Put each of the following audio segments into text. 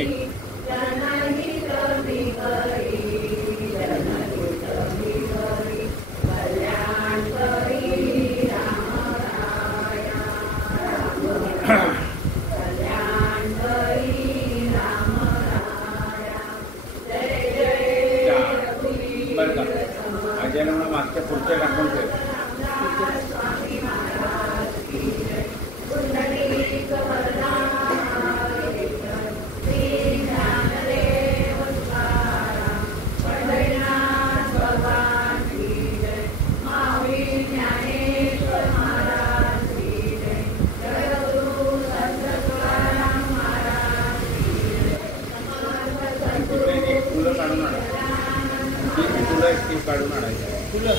करी बरं का अजयला मला मागच्या पुढच्या टाकून ठेव. काढून आणायचं तुला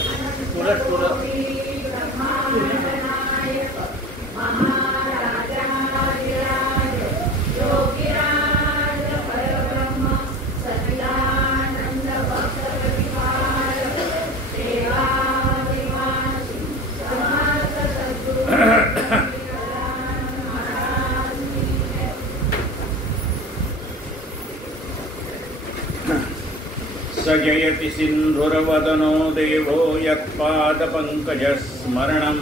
सजयति सिन्धुर्वदनो देवो यत्पादपङ्कजस्मरणं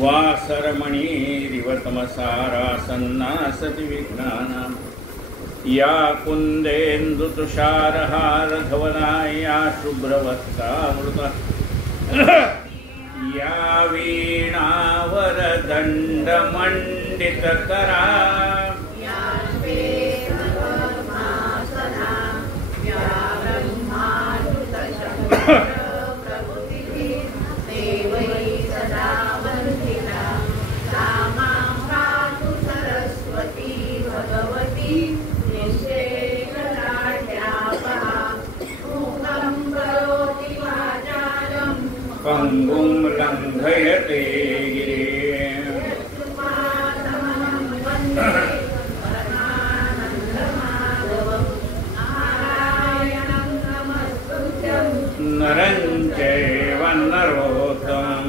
वासरमणिरिव तमसारासन्नासति विघ्नानां या कुन्देन्दुतुषारहारधवला या शुभ्रवस्त्रामृता या वीणावरदण्डमण्डितकरा पंगुं लंघयते गिरिं नरं चैव नरोत्तमं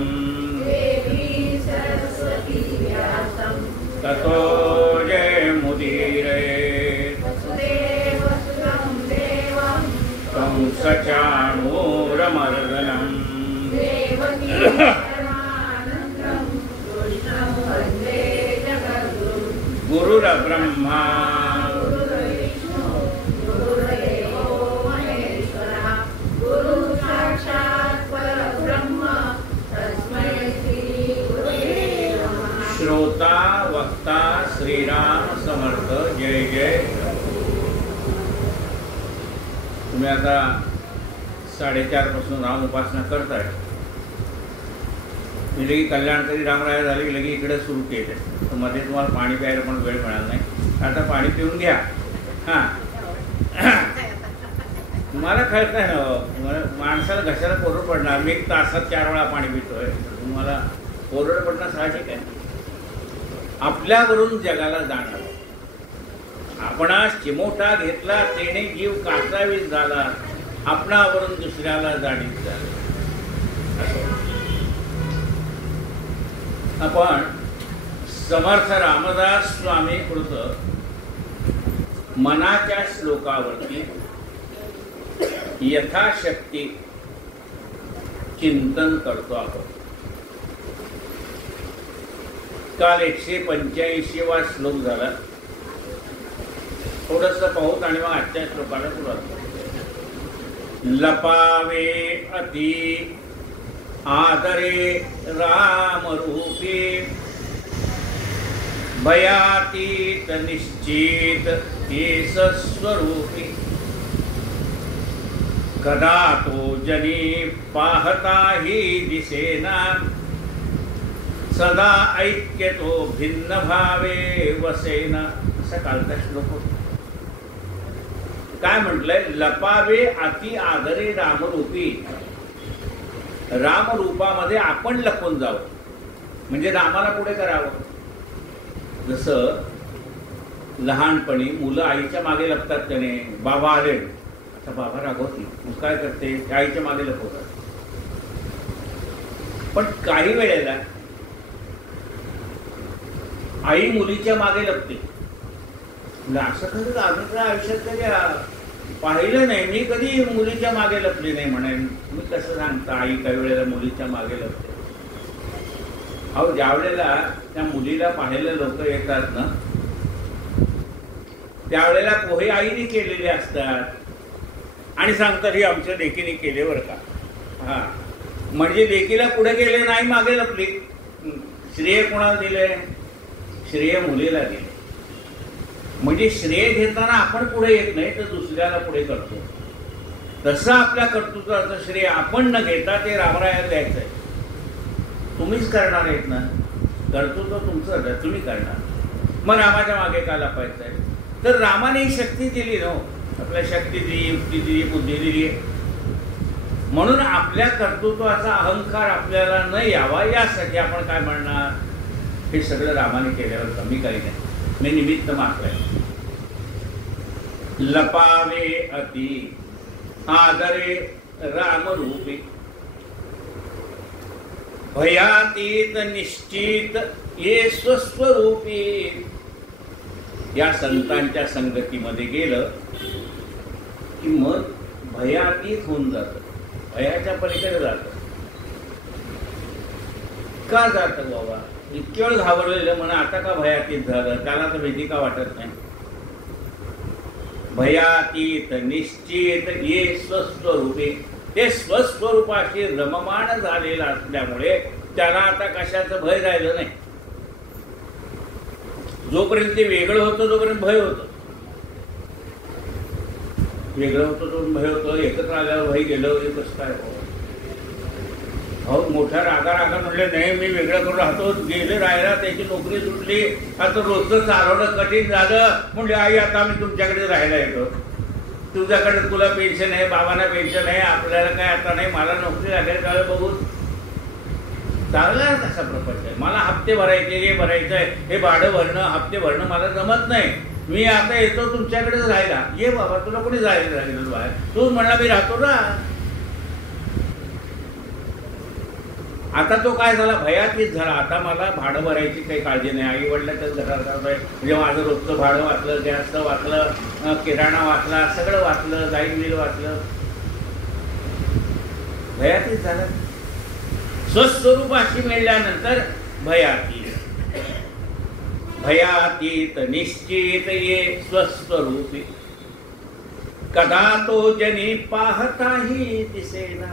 ततो जयमुदीरयेत् कंसचाणूरमर्दनम् गुरुर्ब्रह्मा श्रोता वक्ता श्रीराम समर्थ. जय जय. तुम्ही आता 4:30 पासून राम उपासना करताय. मी लगी कल्याणकरी रामराया झाली की लगी इकडे सुरू केले. तर मध्ये तुम्हाला पाणी प्यायला पण वेळ मिळाला नाही. आता पाणी पिऊन घ्या. हां तुम्हाला कळत आहे ना माणसाला घशाला कोरड पडणार. मी 1 तासात 4 वेळा पाणी पितोय. तुम्हाला कोरड पडणं साहजिक आहे. आपल्यावरून जगाला जाणार. आपणास चिमोटा घेतला तेने जीव कासावीस झाला. आपणावरून दुसऱ्याला जाणीव झाली. आपण समर्थ रामदास स्वामी कृत मनाच्या श्लोकावरती यथाशक्ती चिंतन करतो आहोत. काल 185वा श्लोक झाला. थोडंसं पाहूत आणि मग आजच्या श्लोकाला सुरुवात करू. लपावे अति आदरे रामरूपी भयातीत निश्चित केस स्वरूपी कदा तो जनी पाहता ही दिसेना सदा ऐक्य तो भिन्न भावे वसेना. असा कालचा श्लोक होता. काय म्हटलंय? लपावे अति आदरे रामरूपी. रामरूपामध्ये आपण लपून जावं म्हणजे रामाला पुढे करावं. जसं लहानपणी मुलं आईच्या मागे लपतात त्याने. बाबा आले आता बाबा रागवती मग काय करते? आईच्या मागे लपवतात. पण काही वेळेला आई मुलीच्या मागे लपते असं खरं अजून आयुष्यात कधी पाहिलं नाही मी, कधी मुलीच्या मागे लपली नाही म्हणेन. मी कसं सांगता, आई काही वेळेला मुलीच्या मागे लपते. अहो, ज्या वेळेला त्या मुलीला पाहायला लोक येतात ना, त्यावेळेला पोहे आईने केलेले असतात आणि सांगतात ही आमच्या लेकीने केले बरं का. हा, म्हणजे लेकीला पुढे गेले नाही, मागे लपली. श्रेय कोणाला दिले? श्रेय मुलीला दिले. म्हणजे श्रेय घेताना आपण पुढे येत नाही तर दुसऱ्याला पुढे करतो. तसं आपल्या कर्तृत्वाचं श्रेय आपण न घेता ते रामरायाला द्यायचं आहे. तुम्हीच करणार आहेत ना, कर्तृत्व तुमचं, तुम्ही करणार. मग रामाच्या मागे का लपायचं आहे? तर रामाने ही शक्ती दिली ना, आपल्या शक्ती दिली, युक्ती दिली, बुद्धी दिली. म्हणून आपल्या कर्तृत्वाचा अहंकार आपल्याला न यावा यासाठी आपण काय म्हणणार, हे सगळं रामाने केल्यावर कमी काही नाही, मी निमित्त मात्र आहे. लपावे अति आदरे रामरूपी, भयातीत निश्चित ये स्वस्वरूपी. या संतांच्या संगतीमध्ये गेलं की मन भयातीत होऊन जातं, भयाच्या पलीकडे जातं. का जातं बाबा? इतक्या वेळ घाबरलेलं म्हणा, आता का भयातीत झालं? त्याला तर भीती का वाटत नाही? भयातीत निश्चित ये स्वस्वरूपे, ते स्वस्वरूपाशी रममाण झालेला असल्यामुळे त्याला आता कशाचं भय राहिलं नाही. जोपर्यंत ते वेगळं होतं तोपर्यंत भय होतं, वेगळं होतं तो भय होतं, एकत्र आल्यावर भय गेलं. हे कसं काय? अहो, मोठ्या रागा म्हणले नाही मी वेगळं करून राहतो, गेले राहायला, त्याची नोकरी सुटली, आता रोजचं चालवणं कठीण झालं. म्हणजे आई आता आम्ही तुमच्याकडे राहायला येतो, तुझ्याकडे तुला पेन्शन आहे, बाबांना पेन्शन आहे, आपल्याला काय आता नाही, मला नोकरी लागेल का बघून. चांगला कसा प्रपंच आहे, मला हप्ते भरायचे, हे भरायचं आहे, हे भाडं भरणं, हप्ते भरणं मला जमत नाही, मी आता येतो तुमच्याकडेच राहायला. ये बाबा, तुला कोणी जायला राहिलं बाहेर, तूच म्हणला मी राहतो ना. आता तो काय झाला, भयातीत झाला. आता मला भाडं भरायची काही काळजी नाही, आई वडिलाच्याच घरात राहतोय, म्हणजे माझं रोजचं भाडं वाचलं, गॅसचं वाचलं, किराणा वाचला, सगळं वाचलं, लाईट बिल वाचलं. भयातीत झालं. स्वस्वरूपाशी मिळाल्यानंतर भयातीत, भयातीत निश्चित ये स्वस्वरूपी, कदा तो जनी पाहताही दिसेना.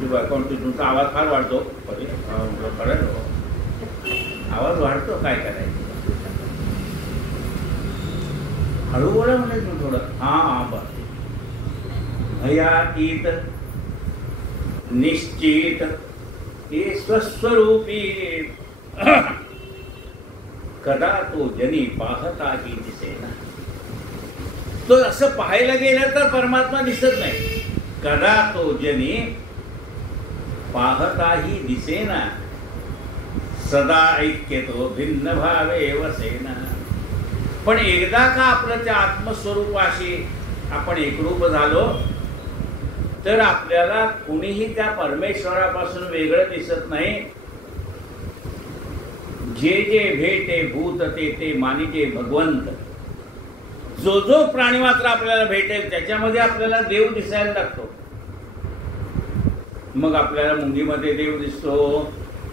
तुमचा आवाज फार वाढतो, आवाज वाढतो, काय करायचं? हळू बोला म्हणजे तू थोडं. हा बस. भयातीत निश्चित हे स्वस्वरूपी, कदा तो जनी पाहताही दिसेना. तो असं पाहायला गेलं तर परमात्मा दिसत नाही. कदा तो जनी पाहताही दिसेना, सदा ऐक्यतो भिन्न भावे वसेना. पण एकदा का आपलं त्या आत्मस्वरूपाशी आपण एकरूप झालो तर आपल्याला कुणीही त्या परमेश्वरापासून वेगळं दिसत नाही. जे जे भेटे भूत ते ते मानिते भगवंत. जो जो प्राणी मात्र आपल्याला भेटेल त्याच्यामध्ये आपल्याला देव दिसायला लागतो. मग आपल्याला मुंगीमध्ये देव दिसतो,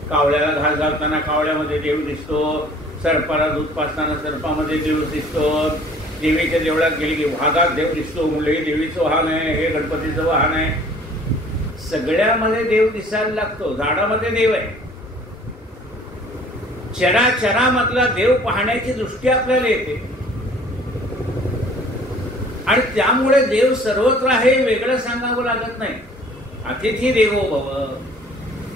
कावळ्याला घास घालताना कावळ्यामध्ये देव दिसतो, सर्पाला दूध पाजताना सर्पामध्ये देव दिसतो, देवीच्या देवळात गेली की वाघात देव दिसतो, म्हणजे हे देवीचं वाहन आहे, हे गणपतीचं वाहन आहे. सगळ्यामध्ये देव दिसायला लागतो. झाडामध्ये देव आहे. चराचरामधला देव पाहण्याची दृष्टी आपल्याला येते आणि त्यामुळे देव सर्वत्र आहे, वेगळं सांगावं लागत नाही. अतिथी देवो भव,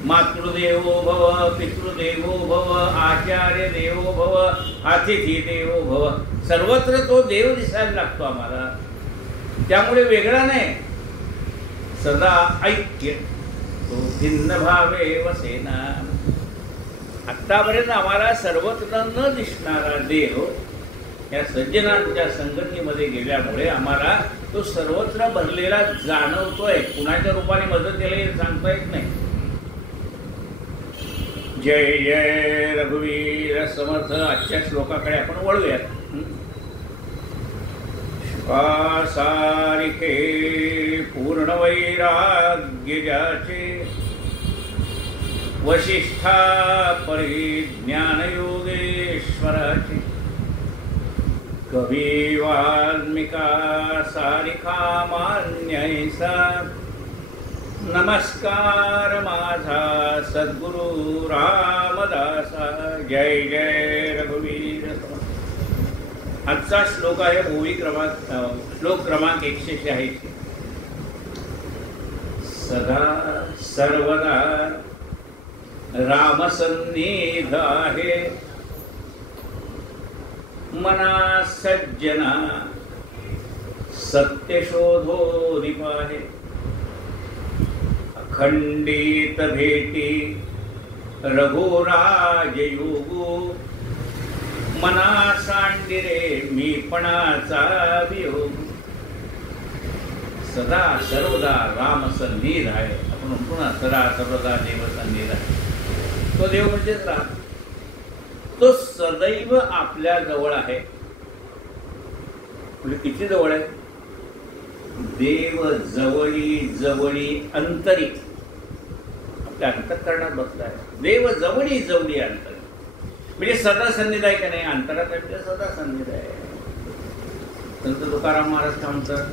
मातृदेवो भव, पितृदेवो भव, आचार्य देवो भव, अतिथी देवो भव. सर्वत्र तो देव दिसायला लागतो आम्हाला, त्यामुळे वेगळा नाही. सदा ऐक्य तो भिन्न भावे वसेना. आतापर्यंत आम्हाला सर्वत्र न दिसणारा देव या सज्जनांच्या संगतीमध्ये गेल्यामुळे आम्हाला तो सर्वत्र भरलेला जाणवतोय. कुणाच्या रूपाने मदत केली सांगता येत नाही. जय जय रघुवीर समर्थ. आजच्या श्लोकाकडे आपण वळूयात. सारिखे पूर्ण वैराग्य ज्याचे वशिष्ठा परिज्ञान योगेश्वराचे कवी वाल्मिका सारिखा मान्यैसा नमस्कार माझा सद्गुरु रामदासा. जय जय रघुवीर. आजचा श्लोक आहे श्लोक क्रमांक 186. सदा सर्वदा रामसन्निध आहे मना सज्जना सत्य शोधो निपाहे. अखंडित भेटी रघुराज योगू मना सांडिरे मीपणाचा वियोग. सदा सर्वदा राम सन्निध आहे. आपण म्हणतो ना सदा सर्वदा देव सन्निध आहे. तो देव म्हणजेच राम. तो सदैव आपल्या जवळ आहे. म्हणजे किती जवळ आहे? देव जवळी जवळी अंतरी. आपल्या अंतःकरणात बसलाय. देव जवळी जवळी अंतरी म्हणजे सदा सन्निध आहे का नाही? अंतरात आहे म्हणजे सदा सन्निध आहे. संत तुकाराम महाराज सांगतात,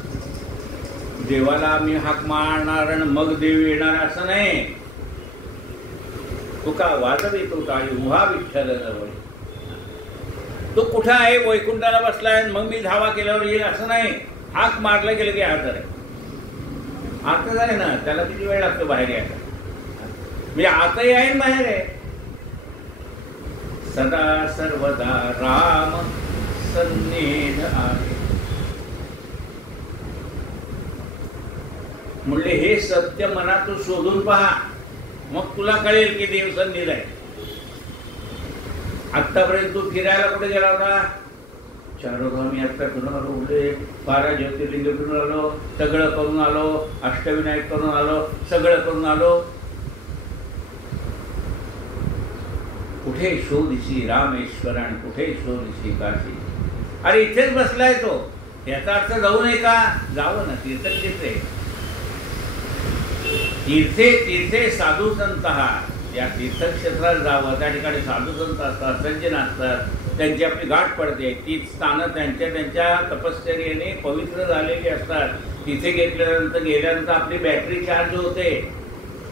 देवाला आम्ही हाक मारणार आणि मग देव येणार असं नाही. तुका वाजवित होता उभा विठ्ठल जवळ. तो कुठं आहे? वैकुंठाला बसलाय मग मी धावा केल्यावर येईल असं नाही. हाक मारलं गेलं की हजर आहे. आतच आहे ना. त्याला किती वेळ लागतो बाहेर यायला? म्हणजे आतही आहे ना बाहेर आहे. सदा सर्वदा राम सन्निध आहे. म्हणले हे सत्य मनात तू शोधून पहा, मग तुला कळेल की देव सन्निध आहे. आतापर्यंत तू फिरायला कुठे गेला होता? चारोधाम यात्रा करून आलो, उलटे 12 ज्योतिर्लिंग करून आलो, सगळं करून आलो, अष्टविनायक करून आलो, सगळं करून आलो. कुठे शोधिशी रामेश्वर आणि कुठे शोधिशी काशी. अरे इथेच बसलाय तो. याचा अर्थ जाऊ नये का? जावं ना. तीर्थक्षेत्रे तीर्थे तीर्थे साधू संत. या तीर्थक्षेत्रात जावं. त्या ठिकाणी साधू संत असतात, सज्जन असतात. त्यांची आपली गाठ पडते. ती स्थानं त्यांच्या त्यांच्या तपश्चर्येने पवित्र झालेली असतात. तिथे गेल्यानंतर आपली बॅटरी चार्ज होते.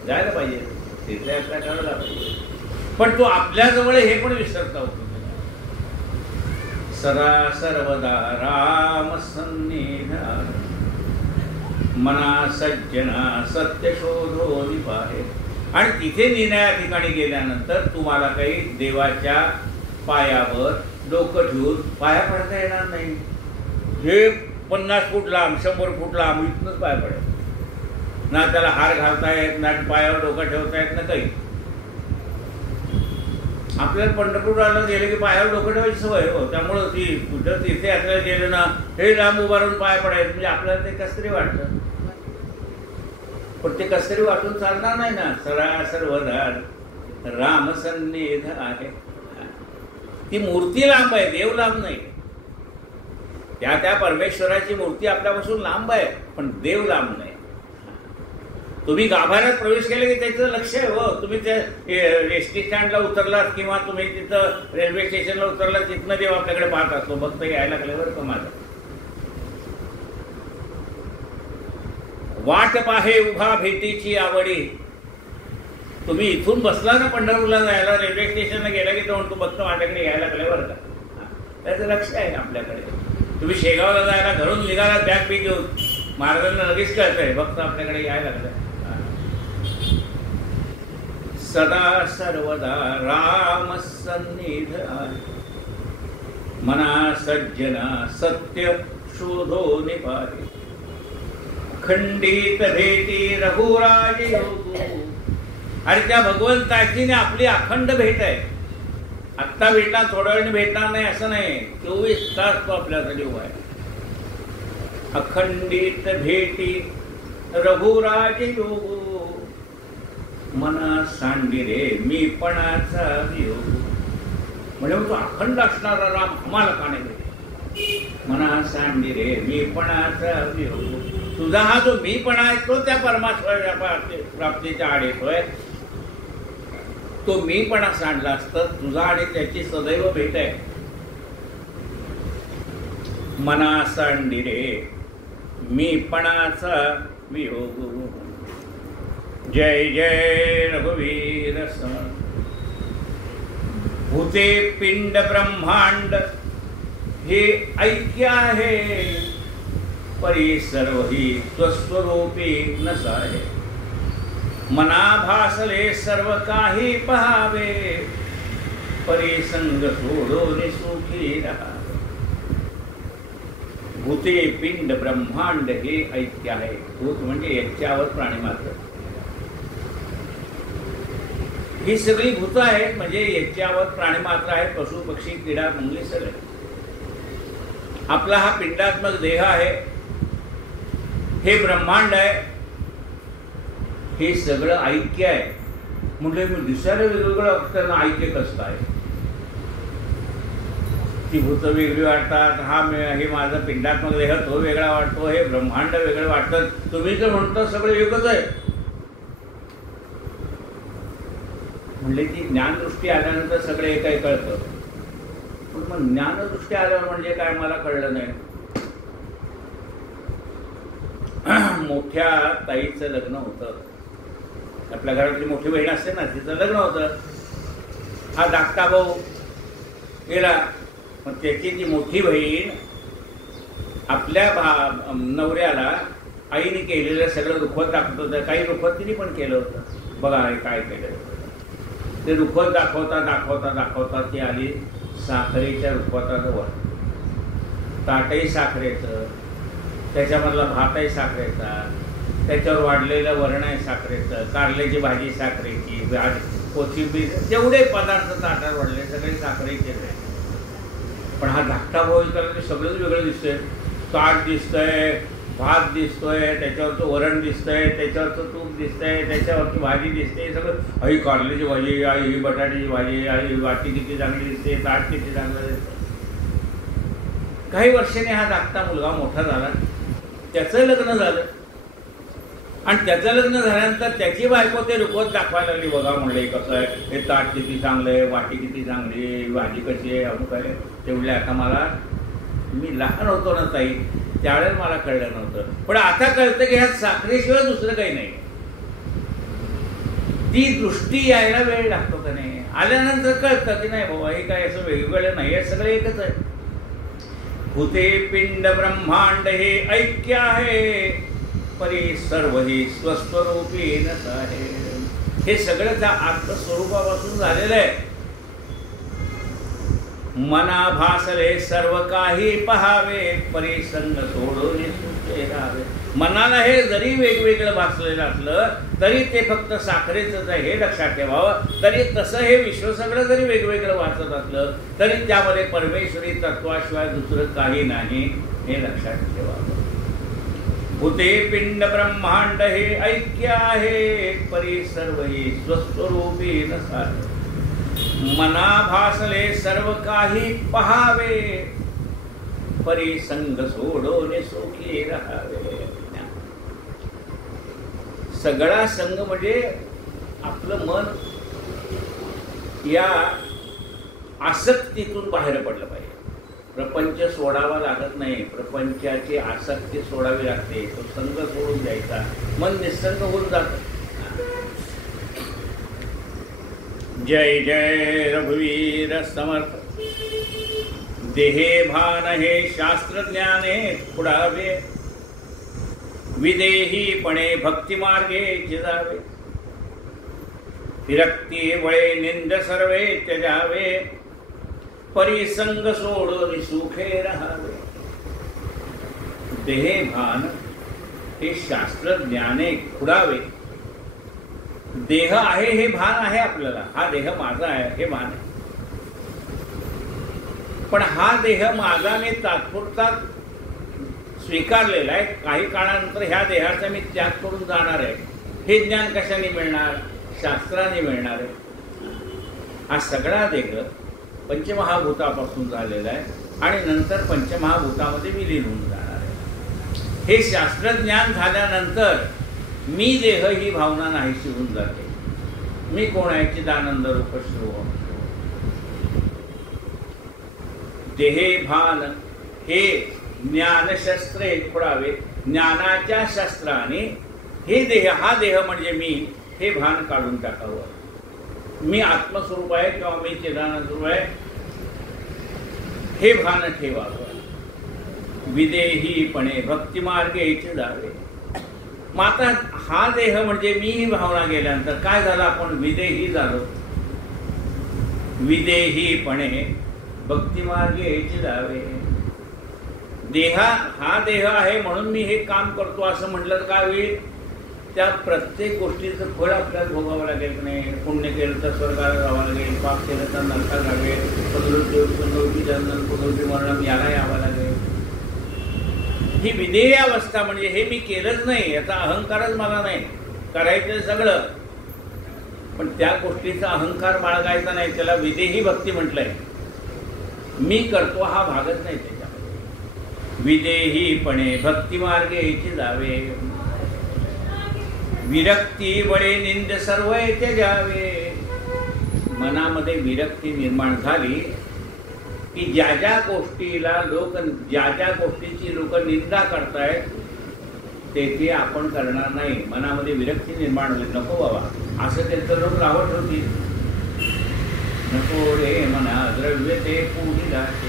जायला पाहिजे, तीर्थयात्रा करायला पाहिजे. पण तो आपल्या जवळ हे पण विसरता होतो. सदा सर्वदा राम सन्निध मना सज्जना सत्य शोधो निपाहे. आणि तिथे नेण्या ठिकाणी गेल्यानंतर तुम्हाला काही देवाच्या पायावर डोकं ठेवून पाया पडता येणार नाही. हे 50 फूट लांब 100 फूट लांब इथूनच पाया पडेल ना. त्याला हार घालता येत ना, पायावर डोकं ठेवता येत ना काही. आपल्याला पंढरपूरला गेले की पायावर डोकं ठेवायची सवय हो. त्यामुळं ती कुठं तिथे आपल्याला गेलं ना, हे लांब उभारून पाय पडायचं म्हणजे आपल्याला ते कसतरी वाटतं. पण ते कसतरी वाटून चालणार नाही ना. सदा सर्वदा राम सन्निध आहे. ती मूर्ती लांब आहे, देव लांब नाही. त्या परमेश्वराची मूर्ती आपल्यापासून लांब आहे, पण देव लांब नाही. तुम्ही गाभाऱ्यात प्रवेश केला की त्याचं लक्ष आहे हो. तुम्ही त्या एसटी स्टँडला उतरलात किंवा तुम्ही तिथं रेल्वे स्टेशनला उतरलात, तिथनं देव आपल्याकडे पाहत असतो. भक्त यायला लागले बरं का माझं. वाट पाहे उभा भेटीची आवडी. तुम्ही इथून बसला ना पंढरपूरला जायला, रेल्वे स्टेशनला गेला की तो म्हणतो भक्त माझ्याकडे यायला लागले बरं का. त्याचं लक्ष आहे आपल्याकडे. तुम्ही शेगावला जायला घरून निघाला बॅग बी घेऊन, महाराजांना लगेच कळतंय भक्त आपल्याकडे यायला लागलाय. सदा सर्वदा राम सन्निध आहे मना सज्जना सत्य शोधो निपाहे. खंडित भेटी रघुराज योगू. आणि त्या भगवंताची आपली अखंड भेट आहे. आत्ता भेटला, थोड्या वेळाने भेटणार नाही असं नाही. 24 तास तो आपल्यासाठी उभा आहे. अखंडित भेटी रघुराज योगू मना सांडी रे मीपणाचा वियोग. म्हणजे तो अखंड असणारा राम आम्हाला का नाही? मना सांडी रे मीपणाचा वियोग. तुझा हा जो मीपणा आहे तो त्या परमात्मा प्राप्तीच्या आड येतोय. तो मीपणा सांडला असतं तुझा आणि त्याची सदैव भेट आहे. मना सांडी रे मीपणाचा वियोग. जय जय रघुवीर समर्थ. भूते पिंड ब्रह्मांड हे ऐक्य आहे, परी सर्व ही स्वस्वरूपी नसाहे. मना भासले सर्व काही पहावे, परी संग सोडून सुखी राहावे. भूते पिंड ब्रह्मांड हे ऐक्य आहे. भूत म्हणजे याच्यावर प्राणी मात्र. ही सगळी भूत आहेत म्हणजे याच्यावर प्राणी मात्र आहेत. पशु पक्षी क्रीडा मंगली सगळे. आपला हा पिंडात्मक देह आहे, हे ब्रह्मांड आहे, हे सगळं ऐक्य आहे. म्हणजे मी दिसायला वेगवेगळं असताना ऐक्य कसं आहे? ती भूत वेगळी वाटतात. हे माझा पिंडात्मक देह तो वेगळा वाटतो, हे ब्रह्मांड वेगळं वाटतं. तुम्ही तर म्हणता सगळं एकच आहे. म्हणजे ती ज्ञानदृष्टी आल्यानंतर सगळे एकही कळतं. पण मग ज्ञानदृष्टी आल्यावर म्हणजे काय मला कळलं नाही. मोठ्या ताईचं लग्न होतं. आपल्या घरातली मोठी बहीण असते ना, तिचं लग्न होतं. हा धाकटा भाऊ गेला. मग त्याची ती मोठी बहीण आपल्या नवऱ्याला आईने केलेलं सगळं रुखवत दाखवत होतं. काही रुखवत तिने पण केलं होतं. बघा हे काय केलं ते. रुखवत दाखवता दाखवता दाखवता ती आली साखरेच्या रुखवताजवळ. ताटही साखरेचं, त्याच्यामधला भातही साखरेचा, त्याच्यावर वाढलेलं वरण आहे साखरेचं, कारल्याची भाजी साखरेची, कोथिंबीर, जेवढे पदार्थ ताटात वाढले सगळे साखरेचेच आहे. पण हा धाकटा भाऊ त्याला सगळंच वेगळं दिसतंय. ताट दिसतंय, भात दिसतोय, त्याच्यावरचं वरण दिसतंय, त्याच्यावरचं तूप दिसतंय, त्याच्यावरची भाजी दिसते. सगळं आई कारल्याची भाजी, आई ही बटाट्याची भाजी, आई वाटी किती चांगली दिसते, ताट किती चांगलं दिसते. काही वर्षांनी हा धाकटा मुलगा मोठा झाला. त्याचं लग्न झालं आणि त्याचं लग्न झाल्यानंतर त्याची बायको ते रुखवत दाखवायला लागली. बघा म्हणले कसं आहे, हे ताट किती चांगलं आहे, वाटी किती चांगली आहे, भाजी कशी आहे, अमुक आहे. तेवढे आता मला, मी लहान होतो ना ताई त्यावेळेस मला कळलं नव्हतं. पण आता कळतं की ह्यात साखरेशिवाय दुसरं काही नाही. ती दृष्टी यायला वेळ लागतो का नाही. आल्यानंतर कळतं की नाही बाबा हे काय असं वेगवेगळं नाही, हे सगळं एकच आहे. भूते पिंड ब्रह्मांड हे ऐक्य आहे, परी सर्व ही स्वस्वरूपी नसाहे. हे सगळं त्या आत्मस्वरूपापासून झालेलं आहे. मना भासले सर्व काही पहावे, परी संग सोडून सुखे राहावे. मनाला हे जरी वेगवेगळं भासलेलं असलं तरी ते फक्त साखरेचंच आहे हे लक्षात ठेवावं. तरी तसं हे विश्व सगळं जरी वेगवेगळं वाचत असलं तरी त्यामध्ये परमेश्वरी तत्वाशिवाय दुसरं काही नाही हे लक्षात ठेवावं. भूते पिंड ब्रह्मांड हे ऐक्य आहे, परी सर्व ही स्वस्वरूपी नसावे. मना भासले सर्व काही पहावे, परी संग सोडून सुखी राहावे. सगळा संग म्हणजे आपलं मन या आसक्तीतून बाहेर पडलं पाहिजे. प्रपंच सोडावा लागत नाही, प्रपंचाची आसक्ती सोडावी लागते. तो संग सोडून द्यायचा, मन निसंग होऊन जातं. जय जय रघुवीर समर्थ. देहे भान हे शास्त्रज्ञाने पुढावे, विदेहीपणे भक्तिमार्गे चिजावे. विरक्ती वळे निंद सर्वे त्यजावे, परिसंग सोडून सुखे राहावे. देहे भान हे शास्त्रज्ञाने खुडावे. देह आहे हे भान आहे आपल्याला, हा देह माझा आहे हे भान आहे. पण हा देह माझा मी तात्पुरता स्वीकारलेला आहे. काही काळानंतर ह्या देहाचा मी त्याग करून जाणार आहे. हे ज्ञान कशाने मिळणार? शास्त्राने मिळणार आहे. हा सगळा देह पंचमहाभूतापासून झालेला आहे आणि नंतर पंचमहाभूतामध्ये विलीन होऊन जाणार आहे. हे शास्त्रज्ञान झाल्यानंतर मी देह ही भावना नाहीशी होऊन जाते. मी कोण आहे? चिदानंद रूप शिवोहम. देहे भान हे ज्ञानशस्त्रे खोडावे. ज्ञानाच्या शस्त्राने हे देह, हा देह म्हणजे मी, हे भान काढून टाकावं. मी आत्मस्वरूप आहे किंवा मी चिदानंद स्वरूप आहे हे भान ठेवावं. विदेहीपणे भक्तिमार्गेचे जावे. मग आता हा देह म्हणजे मी ही भावना गेल्यानंतर काय झालं? आपण विदेही झालो. विदेहीपणे भक्तिमार्गेचे जावे. हा देह आहे म्हणून मी हे काम करतो असं म्हटलं तर काय होईल? त्या प्रत्येक गोष्टीचं फळ आपल्याला भोगावं लागेल की नाही? पुण्य केलं तर स्वर्गाला जावं लागेल, पाप केलं तर नरकात लागेल, पुनरुत्ती जन्म पुनरुत्ती मरण याला यावं लागेल. ही विधेय अवस्था म्हणजे हे मी केलंच नाही याचा अहंकारच मला नाही. करायचं सगळं पण त्या गोष्टीचा अहंकार बाळगायचा नाही. त्याला विदेही भक्ती म्हटलंय. मी करतो हा भागच नाही त्याच्यामध्ये. विदेहीपणे भक्तिमार्गेचे जावे. विरक्ती बळे निंद सर्व येथे जावे. मनामध्ये विरक्ती निर्माण झाली की ज्या ज्या गोष्टीची लोक निंदा करतायत ते आपण करणार नाही. मनामध्ये विरक्ती निर्माण होईल. नको बाबा असं त्यांचं लोक रावट होतील. नको रे म्हणा द्रव्य ते पुढे जाते.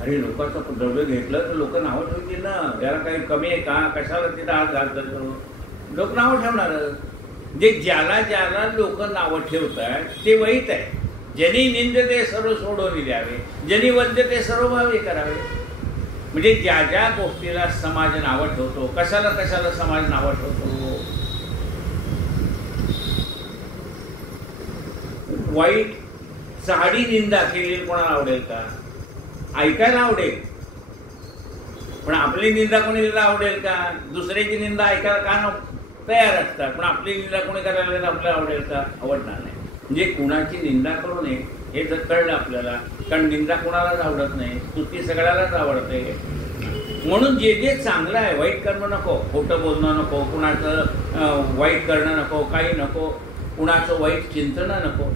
अरे लोकांचं द्रव्य घेतलं तर लोक नावं ठेवतील ना. याला काही कमी आहे का? कशाला तिथं हात घालतात? लोक नावं ठेवणार. जे ज्याला ज्याला लोक नावं ठेवतात ते वाईट आहे. ज्यांनी निंद ते सर्व सोडून द्यावे, ज्यांनी वंद्य ते सर्व भावे करावे. म्हणजे ज्या ज्या गोष्टीला समाज नावं ठेवतो, कशाला कशाला समाज नावं ठेवतो? वाईट साडी निंदा केली कोणाला आवडेल का? ऐकायला आवडेल पण आपली निंदा कोणीला आवडेल का? दुसऱ्याची निंदा ऐकायला का तयार असतात पण आपली निंदा कोणी करायला आपल्याला आवडेल का? आवडणार नाही. म्हणजे कुणाची निंदा करू नये हे जर कळलं आपल्याला. कारण निंदा कुणालाच आवडत नाही, स्तुती सगळ्यालाच आवडते. म्हणून जे जे चांगलं आहे वाईट करणं नको, खोटं बोलणं नको, कुणाचं वाईट करणं नको, काही नको, कुणाचं वाईट चिंतन नको.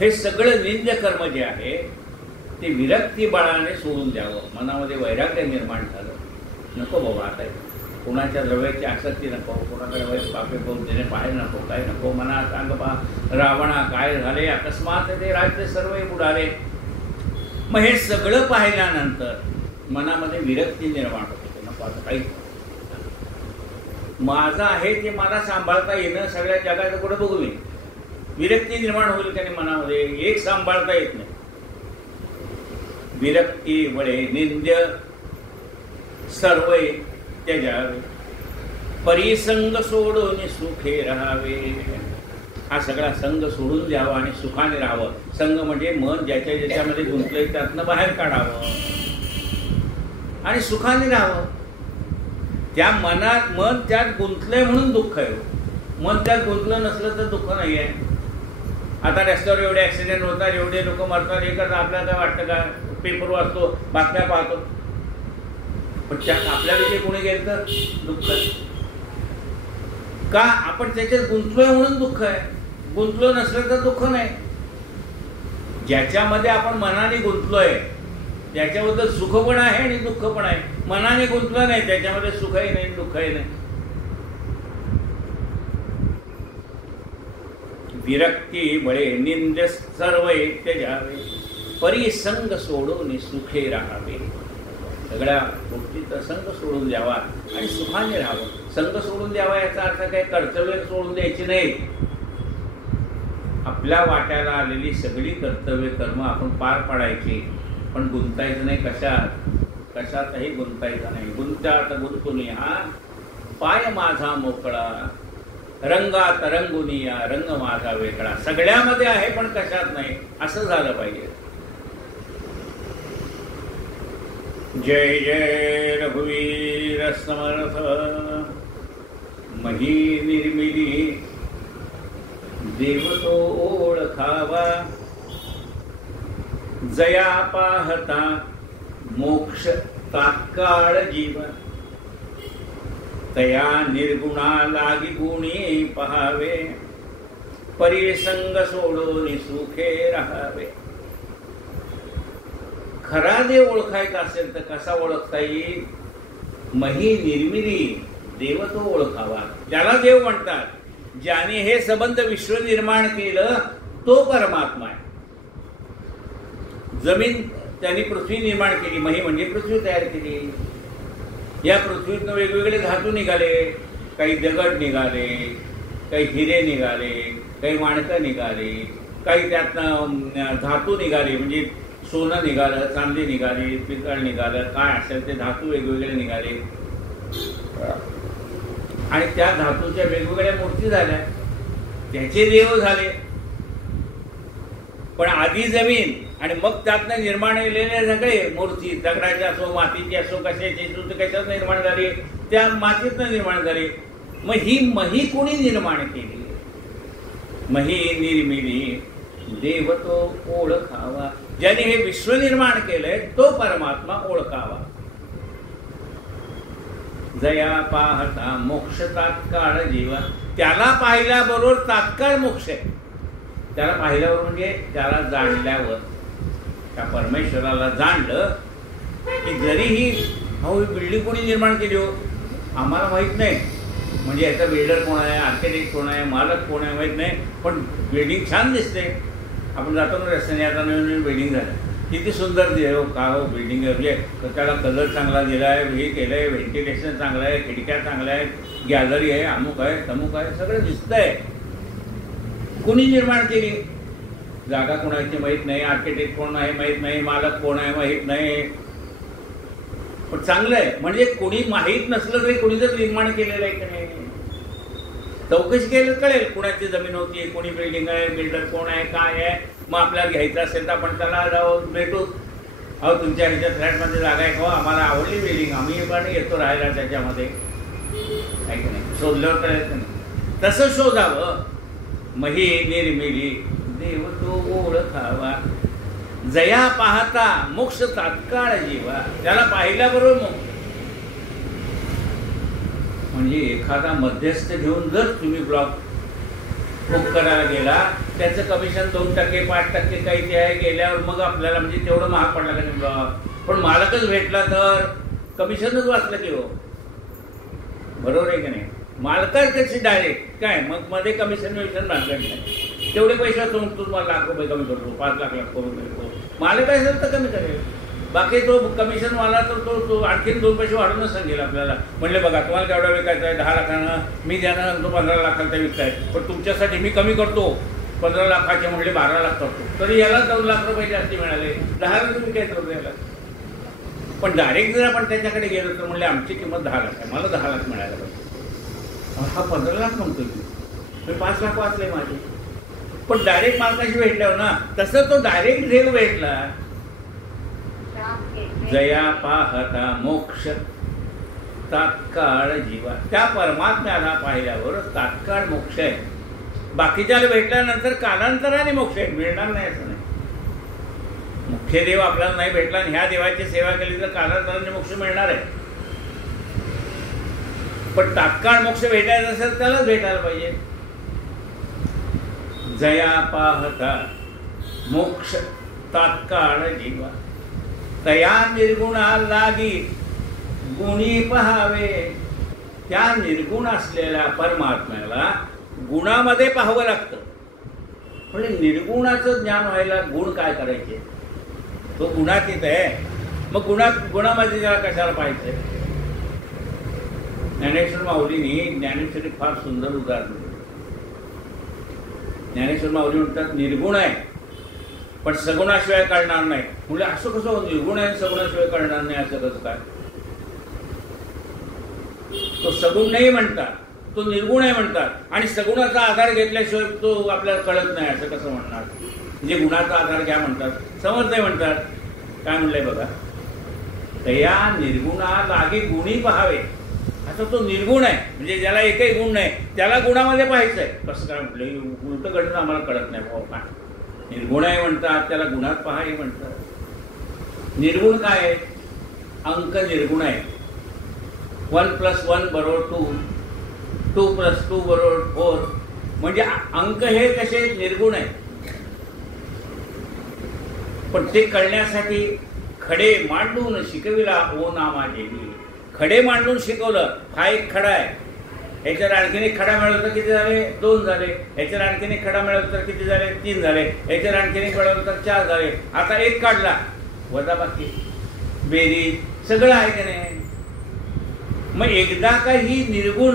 हे सगळं निंद्य कर्म जे आहे ते विरक्ती बळाने सोडून द्यावं. मनामध्ये वैराग्य निर्माण झालं. नको बाबा आता कुणाच्या द्रव्याची आसक्ती नको, कोणाकडे वाईट पापे करून देणे पाहायला नको, काय नको. मनात सांग बा रावणा काय झाले, अकस्मात ते राज्य सर्व बुडाले. मग हे सगळं पाहिल्यानंतर मनामध्ये विरक्ती निर्माण होते. नको आता काही माझं आहे ते मला सांभाळता येणं सगळ्या जगाचं कुठं बघू मी. विरक्ती निर्माण होईल का नाही मनामध्ये? एक सांभाळता येत नाही. विरक्ती बळे निंद्य सर्व त्याच्यावे. परिसंग सोडून सुखे राहावे. हा सगळा संग सोडून द्यावा आणि सुखाने राहावं. संग म्हणजे मन ज्याच्या ज्याच्यामध्ये गुंतलंय त्यातनं बाहेर काढावं आणि सुखाने राहावं. त्या मनात मन त्यात गुंतलंय म्हणून दुःख आहे. मन त्यात गुंतलं नसलं तर दुःख नाही आहे. आता रस्त्यावर एवढे ऍक्सिडेंट होतात, एवढे लोक मरतात, हे करतात, आपल्याला काय वाटतं का? पेपर वाचतो, बातम्या पाहतो, पण त्यात आपल्याविषयी कोणी गेलं तर दुःख का? आपण त्याच्यात गुंतलोय म्हणून दुःख आहे. गुंतलो नसलं तर दुःख नाही. ज्याच्यामध्ये आपण मनाने गुंतलोय त्याच्याबद्दल सुख पण आहे आणि दुःख पण आहे. मनाने गुंतलं नाही त्याच्यामध्ये सुखही नाही दुःखही नाही. विरक्ती बळे निंद सर्व त्याच्यावे. परिसंग सोडून सुखे राहावे. सगळ्या गोष्टीचा संग सोडून द्यावा आणि सुखाने राहावं. संग सोडून द्यावा याचा अर्थ काय? कर्तव्य सोडून द्यायची नाही. आपल्या वाट्याला आलेली सगळी कर्तव्य कर्म आपण पार पाडायची, पण गुंतायचं नाही. कशातही गुंतायचं नाही. गुंत्यात गुंतून हा पाय माझा मोकळा, रंगात रंगुनिया रंग माझा वेगळा. सगळ्यामध्ये आहे पण कशात नाही, असं झालं पाहिजे. जय जय रघुवीर समर्थ. मही निर्मिली देव तो ओळखावा, जया पाहता मोक्ष तात्काळ जीव, तया निर्गुणा लागी गुणी पहावे, परिसंग सोडून सुखे राहावे. खरा देव ओळखायचा असेल तर कसा ओळखता येईल? मही निर्मिली देव तो ओळखावा. ज्याला देव म्हणतात, ज्याने हे संबंध विश्व निर्माण केलं तो परमात्मा आहे. जमीन त्यांनी पृथ्वी निर्माण केली, मही म्हणजे पृथ्वी तयार केली. या पृथ्वीतनं वेगवेगळे धातू निघाले, काही दगड निघाले, काही हिरे निघाले, काही माणकं निघाली, काही त्यातनं धातू निघाले, म्हणजे सोनं निघालं, चांदी निघाली, पितळ निघालं, काय असेल ते धातू वेगवेगळे निघाले. आणि त्या धातूच्या वेगवेगळ्या मूर्ती झाल्या, त्याचे देव झाले. पण आधी जमीन आणि मग त्यातनं निर्माण केलेल्या सगळे मूर्ती, दगडाची असो, मातीची असो, कशाची असो, कशात निर्माण झाली, त्या मातीतनं निर्माण झाली. मग ही मही कोणी निर्माण केली? मही निर्मिली देव तो ओळखावा. ज्याने हे विश्व निर्माण केलंय तो परमात्मा ओळखावा. जया पाहता मोक्ष तात्काळ जीवा. त्याला पाहिल्याबरोबर तात्काळ मोक्ष आहे. त्याला पाहिल्यावर म्हणजे त्याला जाणल्यावर, त्या परमेश्वराला जाणलं की जरी ही बिल्डिंग कोणी निर्माण केली हो आम्हाला माहीत नाही, म्हणजे याचा बिल्डर कोण आहे, आर्किटेक्ट कोण आहे, मालक कोण आहे माहीत नाही, पण बिल्डिंग छान दिसते. आपण जातो ना रस्त्याने, आता नवीन नवीन बिल्डिंग झालं, किती सुंदर हो का हो बिल्डिंग आहे, म्हणजे त्याला कलर चांगला दिला आहे, हे केलं आहे, व्हेंटिलेशन चांगलं आहे, खिडक्या चांगल्या आहेत, गॅलरी आहे, अमुक आहे तमुक आहे, सगळं दिसतंय. कोणी निर्माण केली? जागा कोणाची माहीत नाही, आर्किटेक्ट कोण आहे माहीत नाही, मालक कोण आहे माहीत नाही, पण चांगलं आहे. म्हणजे कोणी माहीत नसलं तरी कोणी जर निर्माण केलेलं आहे की नाही, चौकशी केलं कळेल कुणाची जमीन होती, कोणी बिल्डिंग आहे, बिल्डर कोण आहे, काय आहे. मग आपल्याला घ्यायचं असेल तर आपण त्याला जाऊन भेटू, अहो तुमच्या ह्याच्या फ्लॅटमध्ये जागा आहे का, आम्हाला आवडली बिल्डिंग, आम्ही पण येतो राहायला त्याच्यामध्ये, आहे की नाही. शोधल्यावर कळायचं नाही, तसं शोधावं. मही निर्मिली देव तो ओळखावा, जया पाहता मोक्ष तात्काळ जीवा. त्याला पाहिल्याबरोबर मोक्ष. म्हणजे एखादा मध्यस्थ घेऊन जर तुम्ही ब्लॉक बुक करायला गेला, त्याचं कमिशन 2%, 5% काही ते आहे, गेल्यावर मग आपल्याला म्हणजे तेवढं महाग पडला का नाही ब्लॉक, पण मालकच भेटला तर कमिशनच वाचलं की हो, बरोबर आहे की नाही. मालकाच कशी डायरेक्ट काय, मग मध्ये कमिशन विमिशन मागत नाही, तेवढे पैसे तुम्हाला लाख रुपये कमी करतो, 5 लाख करून देतो. मालक असेल तर कमी करेल, बाकी तो कमिशनवाला तर तो आणखीन 2 पैसे वाढवूनच सांगेल आपल्याला. म्हणले बघा तुम्हाला केवढा विकायचा आहे, 10 लाखांना मी द्यायला सांगतो 15 लाखांचा विकताय, पण तुमच्यासाठी मी कमी करतो 15 लाखाचे, म्हणले 12 लाख करतो, तरी याला 2 लाख रुपये जास्ती मिळाले, 10 लाख विकायचं याला. पण डायरेक्ट जर आपण त्याच्याकडे गेलो तर म्हणले आमची किंमत 10 लाख आहे, मला 10 लाख मिळायला पाहिजे. हा 15 लाख म्हणतो मी 5 लाख वाचले माझे. पण डायरेक्ट मालकाशी भेटल्यावर ना, तसं तो डायरेक्ट देव भेटला. जया पाहता मोक्ष तात्काळ जीवा. त्या परमात्म्याला पाहिल्यावर तात्काळ मोक्ष आहे. बाकीच्याला भेटल्यानंतर कालांतराने मोक्ष आहे, मिळणार नाही असं नाही. मुख्य देव आपल्याला नाही भेटला आणि ह्या देवाची सेवा केली तर कालांतराने मोक्ष मिळणार आहे. पण तात्काळ मोक्ष भेटायचा असेल त्यालाच भेटायला पाहिजे. जया पाहता मोक्ष तात्काळ जीवा, तया निर्गुणा लागी गुणी पहावे. त्या निर्गुण असलेल्या परमात्म्याला गुणामध्ये पाहावं लागतं. म्हणजे निर्गुणाचं ज्ञान व्हायला गुण काय करायचे, तो गुणातीत आहे. मग गुणामध्ये त्याला कशाला पाहायचंय. ज्ञानेश्वर माऊलींनी ज्ञानेश्वरी फार सुंदर उदाहरण दिलं. ज्ञानेश्वर माऊली म्हणतात निर्गुण आहे पण सगुणाशिवाय कळणार नाही. म्हणजे असं कसं निर्गुण आहे सगुणाशिवाय कळणार नाही, असं कसं काय. तो सगुण नाही म्हणतात, तो निर्गुण आहे म्हणतात, आणि सगुणाचा आधार घेतल्याशिवाय तो आपल्याला कळत नाही असं कसं म्हणणार. म्हणजे गुणाचा आधार घ्या म्हणतात, समज नाही म्हणतात. काय म्हणलंय बघा, तया निर्गुणा लागे गुणी पहावे. आता तो निर्गुण आहे, म्हणजे ज्याला एकही गुण नाही त्याला गुणामध्ये पाहायचं आहे. कसं काय म्हटलं, उलटं घडत आम्हाला कळत नाही भाऊ. काय निर्गुण आहे म्हणतात, त्याला गुणात पहा हे म्हणतात. निर्गुण काय आहे? अंक निर्गुण आहे. 1+1 = 2, 2+2 = 4. म्हणजे अंक हे कसे निर्गुण आहे. पण ते कळण्यासाठी खडे मांडून शिकविला ओ नामा देवी. खडे मांडून शिकवलं. हा एक खडा आहे, ह्याच्यात आणखीन एक खडा मिळवलं तर किती झाले? 2 झाले. ह्याच्यात आणखीन एक खडा मिळवलं तर किती झाले? 3 झाले. ह्याच्यात आणखीन एक मिळवलं तर 4 झाले. आता एक काढला, वजाबाकी बेरीज सगळं आहे का नाही? मग एकदा का ही निर्गुण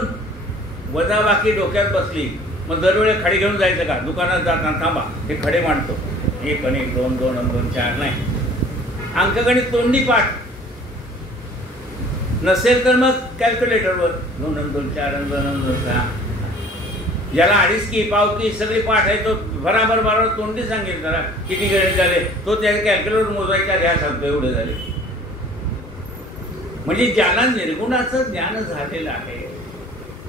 वजाबाकी डोक्यात बसली, मग दरवेळी खडे घेऊन जायचं का? दुकानात जाताना थांबा हे खडे मांडतो, 1 आणि 1, 2, 2 आणि 2, 4 नाही. अंकगणित तोंडी पाठ नसेल तर मग कॅल्क्युलेटरवर 2 आणि 2, 4 आणि 2 आणि 2, 6. ज्याला 2.5 की पाव की सगळी पाठ आहे तो बराबर तोंडी सांगेल जरा किती गणित झाले, तो त्या कॅल्क्युलेटर मोजायचा घ्या सांगतो एवढे झाले. म्हणजे ज्याला निर्गुणाचं ज्ञान झालेलं आहे,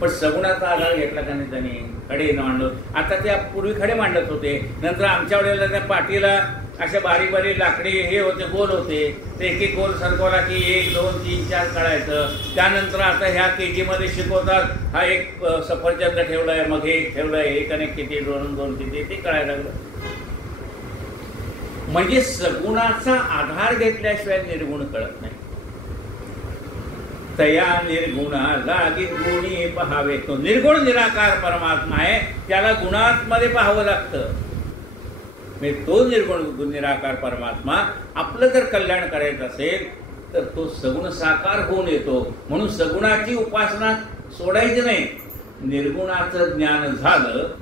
पण सगुणाचा आधार घेतला का नाही त्यांनी? खडे मांडत. आता त्या पूर्वी खडे मांडत होते, नंतर आमच्या वेळेला त्या पाठीला अशा बारीक बारीक लाकडी हे होते, गोल होते, ते एक एक गोल सरकवला की 1, 2, 3, 4 काढायचं. त्यानंतर आता ह्या KG मध्ये शिकवतात, हा एक सफरचंद ठेवलाय, मग हे एक ठेवलंय, 1 आणि 1 किती, 2 2 किती, ते कळायला लागलं. म्हणजे सगुणाचा आधार घेतल्याशिवाय निर्गुण कळत नाही. तया निर्गुणा लागी गुणी पहावे. तो निर्गुण निराकार परमात्मा आहे, त्याला गुणात्मध्ये पाहावं लागतं. तो निर्गुण निराकार परमात्मा आपलं जर कल्याण करायचं असेल तर तो सगुण साकार होऊन येतो. म्हणून सगुणाची उपासना सोडायची नाही. निर्गुणाचं ज्ञान झालं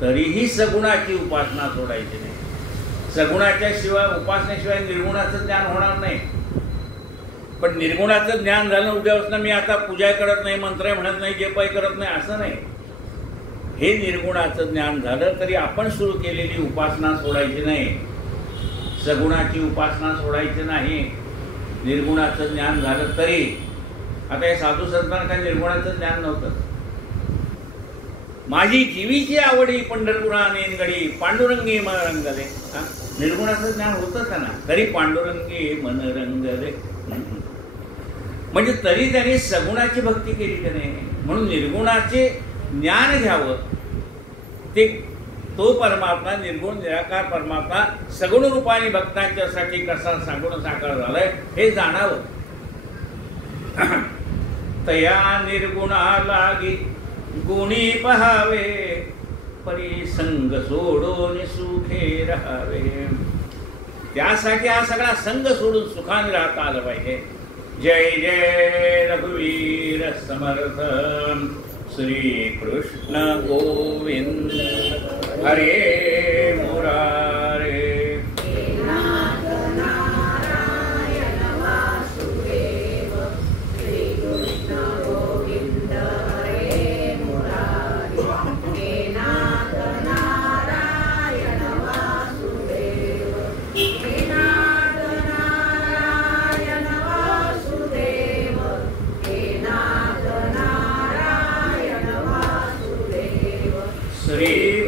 तरीही सगुणाची उपासना सोडायची नाही. सगुणाच्या शिवाय उपासनेशिवाय निर्गुणाचं ज्ञान होणार नाही. पण निर्गुणाचं ज्ञान झालं, उद्यापासून मी आता पूजा करत नाही, मंत्र म्हणत नाही, जपही करत नाही असं नाही. हे निर्गुणाचं ज्ञान झालं तरी आपण सुरू केलेली उपासना सोडायची नाही. सगुणाची उपासना सोडायची नाही. निर्गुणाचं ज्ञान झालं तरी. आता हे साधू संतांना काही निर्गुणाचं ज्ञान नव्हतं. माझी जीवीची आवडी पंढरपुरा नेनगडी, पांडुरंगी मन रंगले. निर्गुणाचं ज्ञान होतं का ना, तरी पांडुरंगी मन रंगले. म्हणजे तरी त्यांनी सगुणाची भक्ती केली की नाही. म्हणून निर्गुणाचे ज्ञान घ्यावं. ते तो परमात्मा निर्गुण निराकार परमात्मा सगुण रूपाने भक्तांच्यासाठी कसा सगुण साकार झालाय हे जाणावं. तया निर्गुणा लागी गुणी पहावे, परी संग सोडून सुखे राहावे. त्यासाठी हा सगळा संग सोडून सुखाने राहता आलं पाहिजे. जय जय रघुवीर समर्थ. श्री कृष्ण गोविंद हरे मुरारे.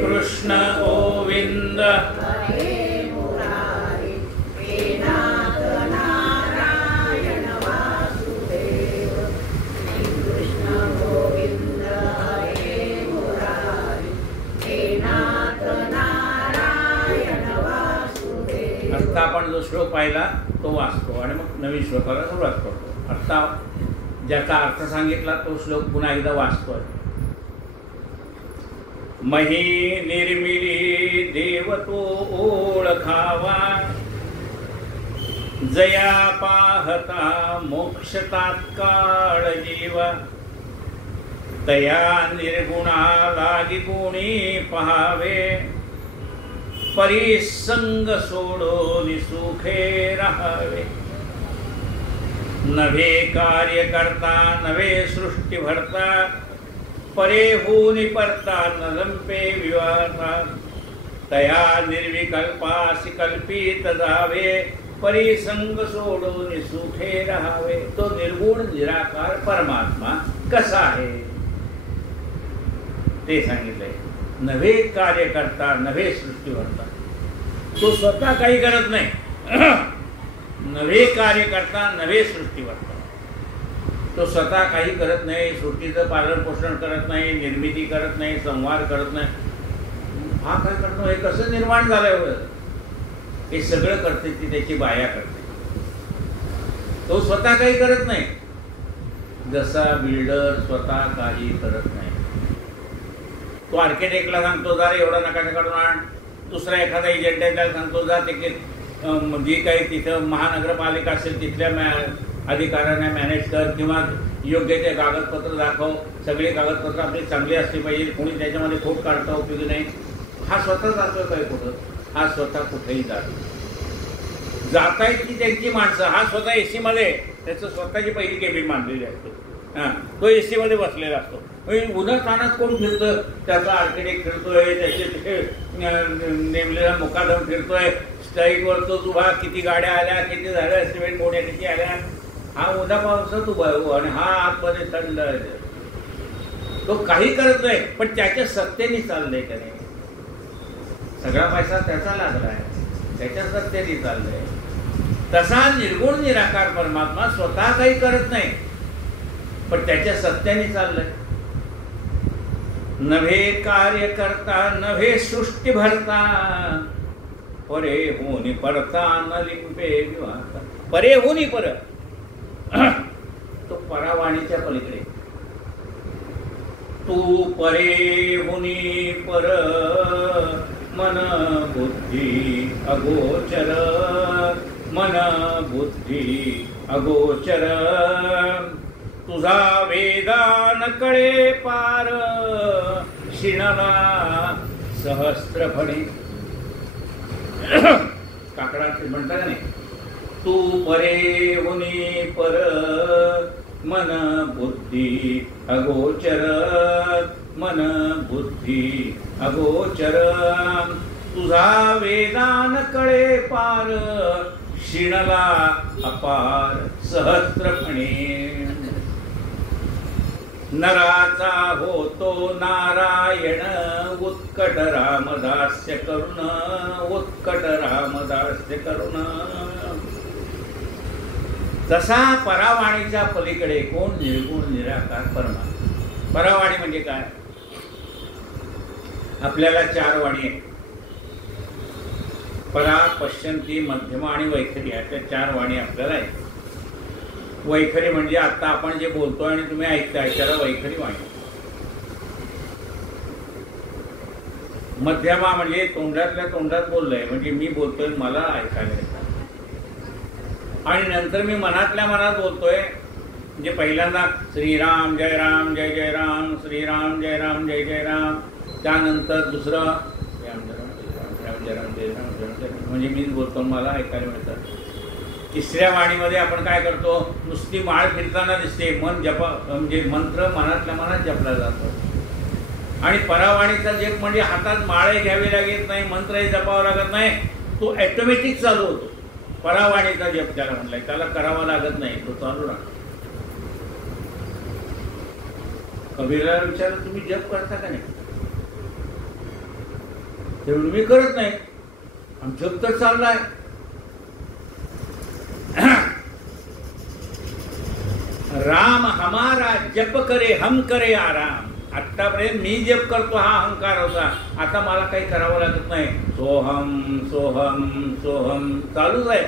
कृष्ण गोविंद हरे मुरारी. हे नाथ नारायण वासुदेव. श्री कृष्ण गोविंद हरे मुरारी. हे नाथ नारायण वासुदेव. आता आपण जो श्लोक पाहिला तो वाचतो आणि मग नवीन श्लोकाला सुरुवात करतो. आता ज्याचा अर्थ सांगितला तो श्लोक पुन्हा एकदा वाचतोय. मही निर्मिली देव तो ओळखावा, जया पाहता मोक्ष तात्काळ जीवा. तया निर्गुणा लागी गुणी पहावे, परिसंग सोडून सुखे राहावे. नवे कार्य करता नवे सृष्टी भरता, परे होनी परता न लंपे विवाहा. तया निर्विकल्पासी कल्पित जावे, परिसंग सोडून सुखे राहावे. तो निर्गुण निराकार परमात्मा कसा आहे ते सांगितलंय. नवे कार्य करता नवे सृष्टी भरता. तो स्वतः काही करत नाही. नवे कार्य करता नवे सृष्टी भरता. तो स्वतः काही करत नाही. सृष्टीचं पालन पोषण करत नाही, निर्मिती करत नाही, संवाद करत नाही. हा काय करतो? हे कसं निर्माण झालं? हे सगळं करते ती त्याची बाया करते. तो स्वतः काही करत नाही. जसा बिल्डर स्वतः काही करत नाही. तो आर्किटेक्टला सांगतो जा एवढा नकाशा काढून आण. दुसरा एखादा एजंट आहे त्याला सांगतो जा ते जी काही तिथं महानगरपालिका असेल तिथल्या अधिकाऱ्यांना मॅनेज कर किंवा योग्य ते कागदपत्र दाखव. सगळे कागदपत्र आपली चांगली असली पाहिजे. कोणी त्याच्यामध्ये खोट काढता उपयोगी नाही. हा स्वतः जातोय काय कुठं? हा स्वतः कुठेही जातायत की त्यांची माणसं. हा स्वतः एसी मध्ये त्याचं स्वतःची पहिली केबिन मांडलेली असते. तो एसी मध्ये बसलेला असतो. उन्हात तानात कोण फिरतं? त्याचा आर्किटेक्ट फिरतोय, त्याचे नेमलेला मुकादम फिरतोय, स्ट्राईकवर तो उभा, किती गाड्या आल्या, किती झाल्या, सिमेंट गोण्या किती आल्या. हा उन्हा पावसात उभा आहे आणि हा आतमध्ये थंड आहे. तो काही करत नाही पण त्याच्या सत्तेने चाललंय का नाही? सगळा पैसा त्याचा लागला आहे, त्याच्या सत्तेने चाललंय. तसा निर्गुण निराकार परमात्मा स्वतः काही करत नाही पण त्याच्या सत्याने चाललंय. नवे कार्य करता नवे सृष्टी भरता. परे होनी परता न लिंबे विवाहता. परे होनी पर, तो परावाणीच्या पलीकडे. तू परे होनी पर मन बुद्धी अगोचर. मन बुद्धी अगोचर. तुझा वेदान कळे पार. शिणला सहस्त्रफणी. काकडा म्हणता का नाही? तू परे होनी पर मन बुद्धी अगोचर. मन बुद्धी अगोचर. तुझा वेदान कळे पार. शिणला अपार सहस्त्रफणी. नराचा होतो नारायण. उत्कट रामदास्य करुण. उत्कट रामदास्य करुण. तसा परावाणीच्या पलीकडे कोण? निर्गुण निराकार परमात्मा. परावाणी म्हणजे काय? आपल्याला 4 वाणी आहेत. परा, पश्यंती, मध्यमा आणि वैखरी. अशा 4 वाणी आपल्याला आहेत. वैखरी म्हणजे आता आपण जे बोलतोय आणि तुम्ही ऐकताय त्याला वैखरी वाणी. मध्यमा म्हणजे तोंडातल्या तोंडात बोललंय, म्हणजे मी बोलतोय मला ऐकायला येतं. आणि नंतर मी मनातल्या मनात बोलतोय, म्हणजे पहिल्यांदा श्रीराम जय राम जय जय राम, श्रीराम जय राम जय जय राम. त्यानंतर दुसरं राम जय राम जय राम जय राम, म्हणजे मीच बोलतो मला ऐकायला मिळतं. तिसऱ्या वाणीमध्ये आपण काय करतो? नुसती माळ फिरताना दिसते. मन जप म्हणजे मंत्र मनातल्या मनात जपला जातो. आणि परावाणीचा जप म्हणजे हातात माळे घ्यावी लागत नाही, मंत्रही जपावं लागत नाही, तो ऑटोमॅटिक चालू होतो. परावाणीचा जप त्याला म्हणलाय, त्याला करावा लागत नाही, तो चालू राहतो. कबीरला विचारलं तुम्ही जप करता का नाही? तेवढं मी करत नाही, जप तर चाललाय. राम हमारा जप करे हम करे आराम. आतापर्यंत मी जप करतो हा अहंकार होता, आता मला काही करावं लागत नाही. सोहम सोहम सोहम चालूच आहे.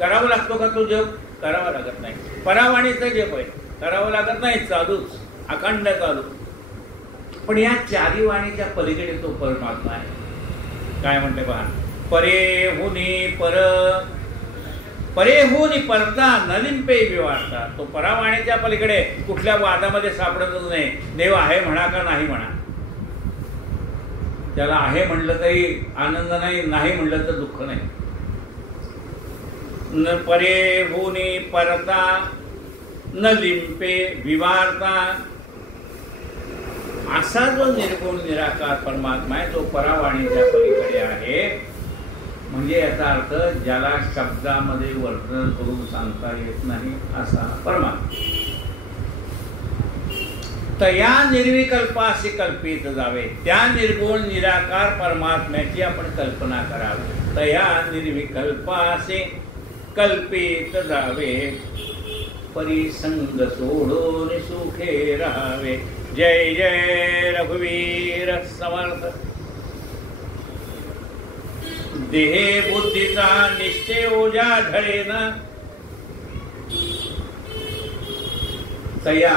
करावं लागतो का तो जप? करावा लागत नाही. परावाणीचा जप आहे, करावं लागत नाही, चालूच, अखंड चालू. पण या 4 वाणीच्या पलीकडे तो परमात्मा आहे. काय म्हणते पहा? परे हुनी पर. परे हुनी परता नलिंपे विवारता. तो परावाणीच्या पलीकडे कुठल्या वादामध्ये सापडतच नाही. देव आहे म्हणा का नाही म्हणा, त्याला आहे म्हणलं तरी आनंद नाही, नाही म्हणलं तर दुःख नाही. न परे हुनी परता न लिंपे विवारता. असा जो निर्गुण निराकार परमात्मा आहे, तो परावाणीच्या पलीकडे आहे. म्हणजे याचा अर्थ ज्याला शब्दामध्ये वर्णन करून सांगता येत नाही असा परमात्मा. तया निर्विकल्पाशी कल्पित जावे, त्या निर्गुण निराकार परमात्म्याची आपण कल्पना करावी. तया निर्विकल्पाशी कल्पित जावे, परिसंग सोडून सुखे राहावे. जय जय रघुवीर समर्थ. देहे बुद्धीचा निश्चय ओझा ढळेन, तया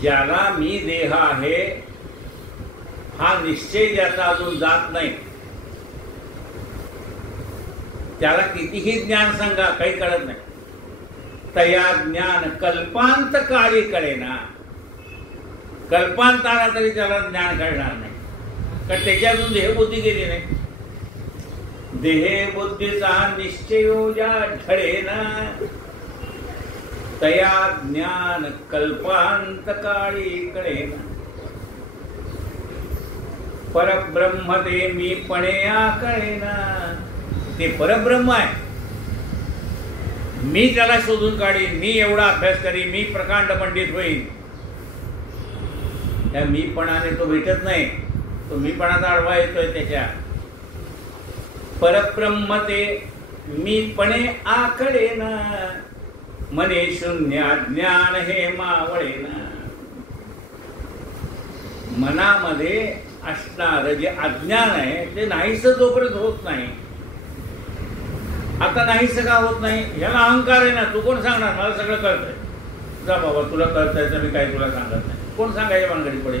ज्याला मी देह आहे हा निश्चय ज्याचा अजून जात नाही, त्याला कितीही ज्ञान सांगा काही कळत नाही. तया ज्ञान कल्पांत काळी कळेना, कल्पांत आला तरी त्याला ज्ञान कळणार नाही, कारण त्याच्यातून देहबुद्धी गेली नाही. देहबुद्धीचा निश्चय ओझा ढळेना, तया ज्ञान कल्पांत काळी कळेना. परब्रह्म ते मी पणे कळेना, ते परब्रह्म आहे, मी त्याला शोधून काढीन, मी एवढा अभ्यास करीन, मी प्रकांड पंडित होईन. त्या मीपणाने तो भेटत नाही, तो मीपणाचा आडवा येतोय त्याच्या. परब्रह्म ते मी पणे कळेना, मने शून्य अज्ञान हे मावळेना. मनामध्ये असणार जे अज्ञान आहे ते नाहीस जोपर्यंत होत नाही. आता नाहीस का होत नाही, याला अहंकार आहे ना. तू कोण सांगणार मला सगळं कळतंय, जा बाबा तुला कळतंय तर मी काही तुला सांगत नाही. कोण सांगायच्या भानगडीत पडे?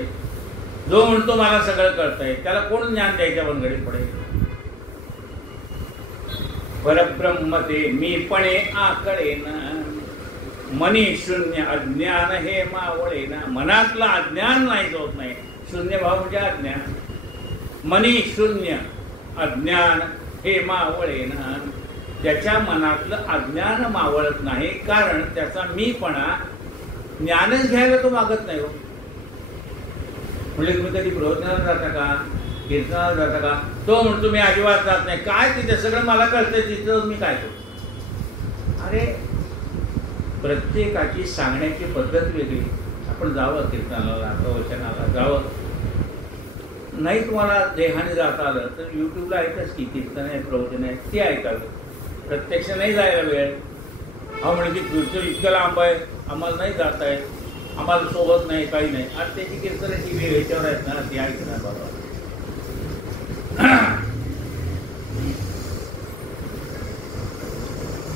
जो म्हणतो मला सगळं कळतंय त्याला कोण ज्ञान द्यायच्या भानगडीत पडे? परब्रह्म ते मी पणे कळेना, मनी शून्य अज्ञान हे मावळेना. मनातलं अज्ञान नाहीच होत नाही. शून्य भाव म्हणजे अज्ञान. मनी शून्य अज्ञान हे मावळेना, त्याच्या मनातलं अज्ञान मावळत नाही, कारण त्याचा मीपणा ज्ञानच घ्यायला तो मागत नाही. हो म्हणजे तुम्ही कधी प्रवचनाला जाता का, कीर्तनाला जाता का? तो म्हणतो मी अजिबात जात नाही. काय तिथे सगळं मला कळतंय, तिथं मी काय करतो? अरे प्रत्येकाची सांगण्याची पद्धत वेगळी. आपण जावं कीर्तनाला, प्रवचनाला जावं. नाही तुम्हाला देहाने जाता आलं तर यूट्यूबला ऐकच की कीर्तन आहे, प्रवचन आहे, ते ऐकावे. प्रत्यक्ष नाही जायला वेळ. हा म्हणजे कीर्तन इतकं लांब आहे, आम्हाला नाही जाता येत, आम्हाला सोबत नाही, काही नाही. आज त्याची कीर्तनाची वेळ ह्याच्यावर आहेत ना, ती ऐकणार बाबा.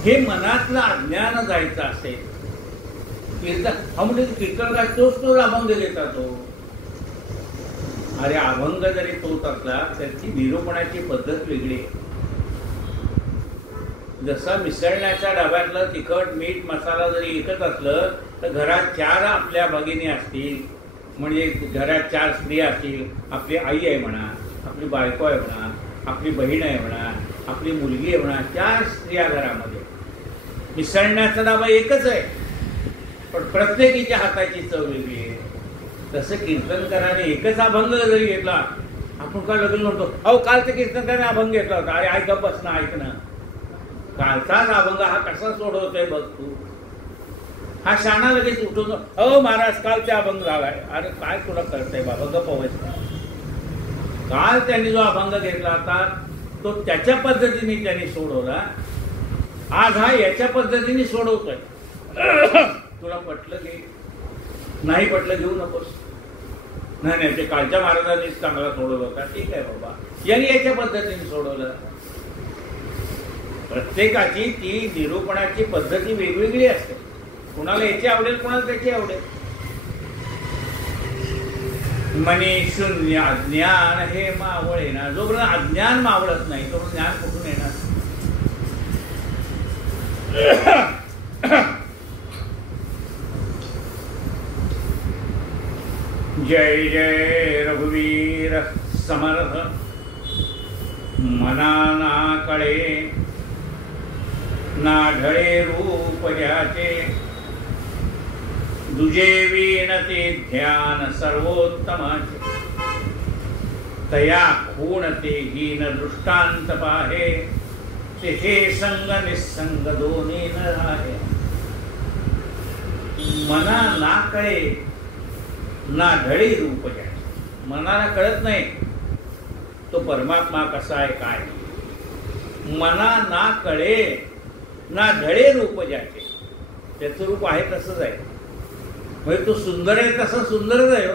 हे मनातलं अज्ञान जायचं असेल कीर्तन. हा म्हणजे कीर्तन काय तोच अभंग घेता तो. अरे अभंग जरी तोच असला त्याची निरूपणाची पद्धत वेगळी आहे. जसा मिसळण्याच्या डब्यातलं तिखट मीठ मसाला जरी एकच असलं तर घरात 4 आपल्या भगिनी असतील, म्हणजे घरात 4 स्त्रिया असतील. आपली आई आहे म्हणा, आपली बायको आहे म्हणा, आपली बहीण आहे म्हणा, आपली मुलगी आहे म्हणा, 4 स्त्रिया घरामध्ये. मिसळण्याचा डबा एकच आहे, पण प्रत्येकीच्या हाताची चव वेगळी आहे. तसं कीर्तनकाराने एकच अभंग जरी घेतला, आपण काय लगेच म्हणतो अहो कालचं कीर्तनकाराने अभंग घेतला होता, अरे ऐका बस ना, ऐक ना. कालचाच अभंग हा कसा सोडवतोय बघ तू. हा शाणा लगेच उठवतो, अहो महाराज कालचा अभंग झालाय. अरे काय तुला कळतंय बाबा, गप्प व्हायचं. काल त्यांनी जो अभंग घेतला होता तो त्याच्या पद्धतीने त्यांनी सोडवला, आज हा याच्या पद्धतीने सोडवतोय. तुला पटलं घे, नाही पटलं घेऊ नकोस. नाही ते कालच्या महाराजांनीच चांगला सोडवलं होता, ठीक आहे बाबा, यांनी याच्या पद्धतीने सोडवलं. प्रत्येकाची ती निरूपणाची पद्धती वेगवेगळी असते. कुणाला याची आवडेल, कुणाला त्याची आवडेल. मनी शून्य अज्ञान हे मावळेना. जोपर्यंत अज्ञान मावळत नाही तोपर्यंत ज्ञान कुठून येणार? जय जय रघुवीर समर्थ. मनाना कळे ना ढळे रूप ज्याचे, दुजे विण ते ध्यान सर्वोत्तमाचे. तया खूण ते हीन दृष्टांत पाहे, तेथे संग निसंग दोन्ही न राहे. मना ना कळे ना ढळे रूप ज्याचे. मनाला कळत नाही तो परमात्मा कसा आहे काय. मना ना कळे ना ढळे रूप ज्याचे. त्याचं रूप आहे तसंच आहे. म्हणजे तो सुंदर आहे तसा सुंदरच आहे.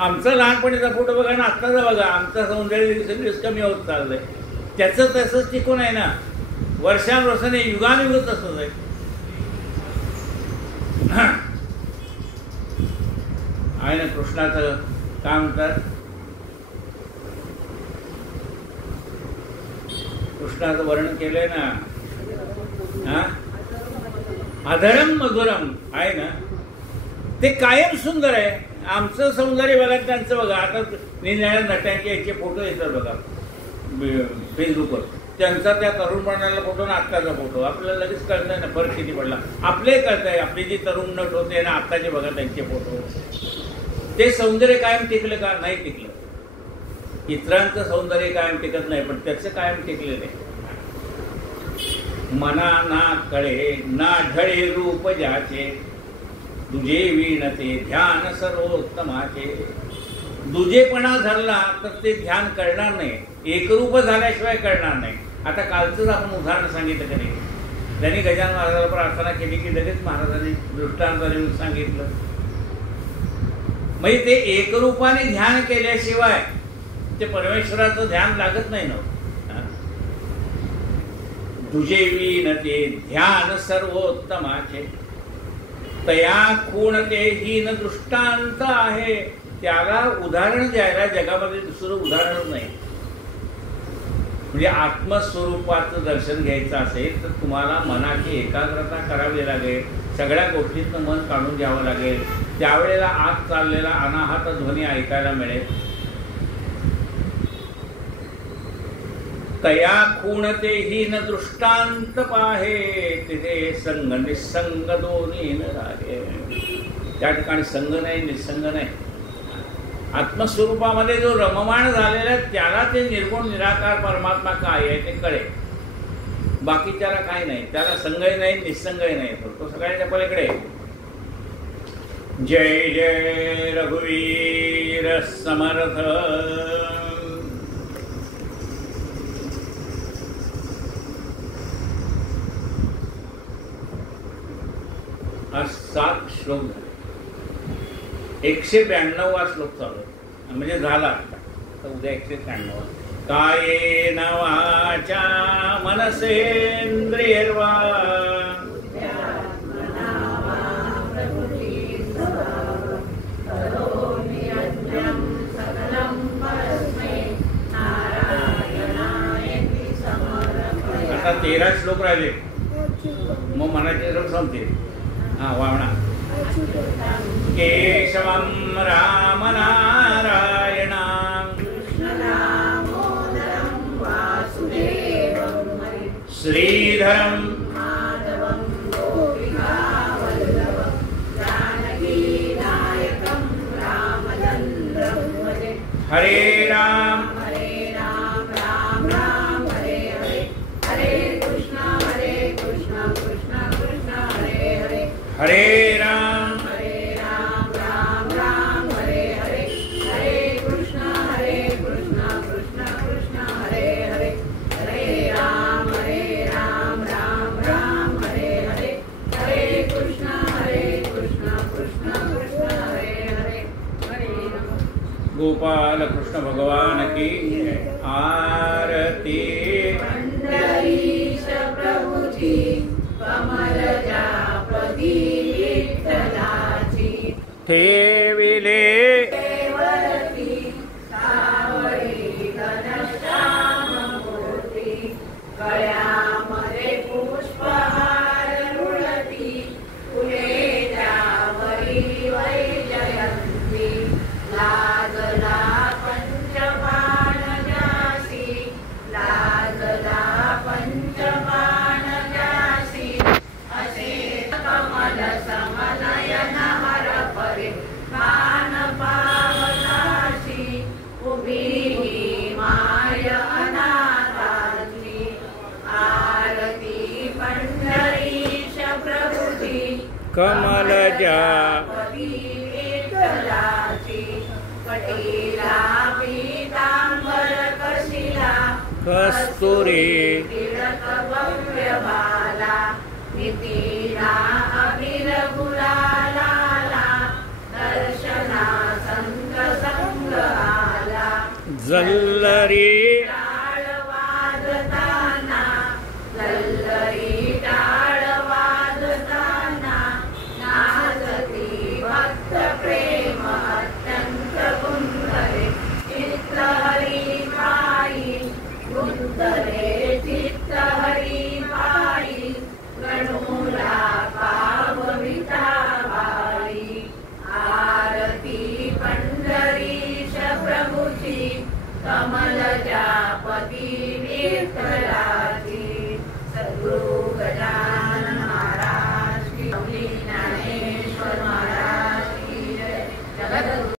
आमचा लहानपणीचा फोटो बघा ना आत्ताचा बघा. आमचं सौंदर्य दिवसेंदिवस कमी होत चाललंय. त्याचं तसंच टिकून आहे ना. वर्षानुवर्षाने युगानुयुग तसंच आहे. आहे ना. कृष्णाचं काय म्हणतात, कृष्णाचं वर्णन केलंय ना. अधरम मधुरम आहे ना. ते कायम सुंदर आहे. आमचं सौंदर्य बघा त्यांचं बघा. आता निरनिराळ्या नट्यांचे याचे फोटो येतात बघा फेसबुकवर. त्यांचा त्या तरुणपणाला फोटो ना आत्ताचा फोटो आपल्याला लगेच कळतंय ना फरक किती पडला. आपले कळतंय. आपली जी तरुण नट होते ना आत्ताचे बघा त्यांचे फोटो. ते सौंदर्य कायम टिकलं का नाही टिकलं. इतरांचं सौंदर्य कायम टिकत नाही पण त्याचं कायम टिकलेलं आहे. मना ना कळे ना ढळे रूप ज्याचे, दुजे विणते ध्यान सर्वोत्तमाचे. दुजेपणा झाला तर ते ध्यान कळणार नाही. एकरूप झाल्याशिवाय कळणार नाही. आता कालचंच आपण उदाहरण सांगितलं का नाही. त्यांनी गजानन महाराजाला प्रार्थना केली की लगेच महाराजांनी दृष्टांताने सांगितलं. म्हणजे ते एकरूपाने ध्यान केल्याशिवाय ते परमेश्वराचं ध्यान लागत नाही ना. तुझे विणते ध्यान सर्वोत्तमाचे, तया खूण ते हीन दृष्टांत आहे. त्याला उदाहरण द्यायला जगामध्ये दुसरं उदाहरण नाही. म्हणजे आत्मस्वरूपाचं दर्शन घ्यायचं असेल तर तुम्हाला मनाची एकाग्रता करावी लागेल. सगळ्या गोष्टीतनं मन काढून घ्यावं लागेल. त्यावेळेला आत चाललेला अनाहत ध्वनी ऐकायला मिळेल. तया खूण ते हीन दृष्टांत पाहे, तिथे संग निसंग दोन्ही न राहे. त्या ठिकाणी संग नाही निसंग नाही. आत्मस्वरूपामध्ये जो रममाण झालेला त्याला ते निर्गुण निराकार परमात्मा काय आहे ते कळेल. बाकीच्याला काही नाही. त्याला संगही नाही निसंगही नाही. तो सगळ्यांच्या पलीकडे. जय जय रघुवीर समर्थ. आज 7 श्लोक झाले. 192वा श्लोक चालू आहे. म्हणजे झाला आता. उद्या 193. कायेन वाचा मनसेंद्रियर्वा आता 13 श्लोक राहिले. मग मनाचे श्लोक संपतील. वावणा. केशवं राम नारायण श्रीधरं हरे राम राम राम हरे हरे, हरे कृष्णा कृष्णा कृष्णा हरे हरे, हरे राम राम राम हरे हरे, हरे कृष्णा कृष्णा कृष्णा हरे हरे, हरे राम राम राम हरे हरे, हरे कृष्णा कृष्णा कृष्णा हरे हरे, हरे राम. गोपाल कृष्ण भगवान की आरती. पंढरीश प्रभुची कमलजापदी विठ्ठलाची, ठेविले देवरती सावळी घनश्याम मूर्ती, गळ्यामध्ये पुष्पहार रुळती, फुले त्यावरी वैजयंती, लाजला पंचबाण जासी, लाजला पंचबाण जासी, असे कमल समनयन हर परे, कान कमलजा पदी विठ्ठलाची कटीला पीतांबर कशिला कस्तुरी तिलक भव्य बाला नितीला अभिर गुलाला दर्शना संत संग आला जल्लरी टाळ वाजताना लल्लरी टाळ वाजताना नाचती भक्त प्रेम अत्यंत गुंतले चित्त हरी पायी गुंतले चित्त हरी पायी गणूला पावविता बाई आरती पंढरीश प्रभूची कमलजा पदी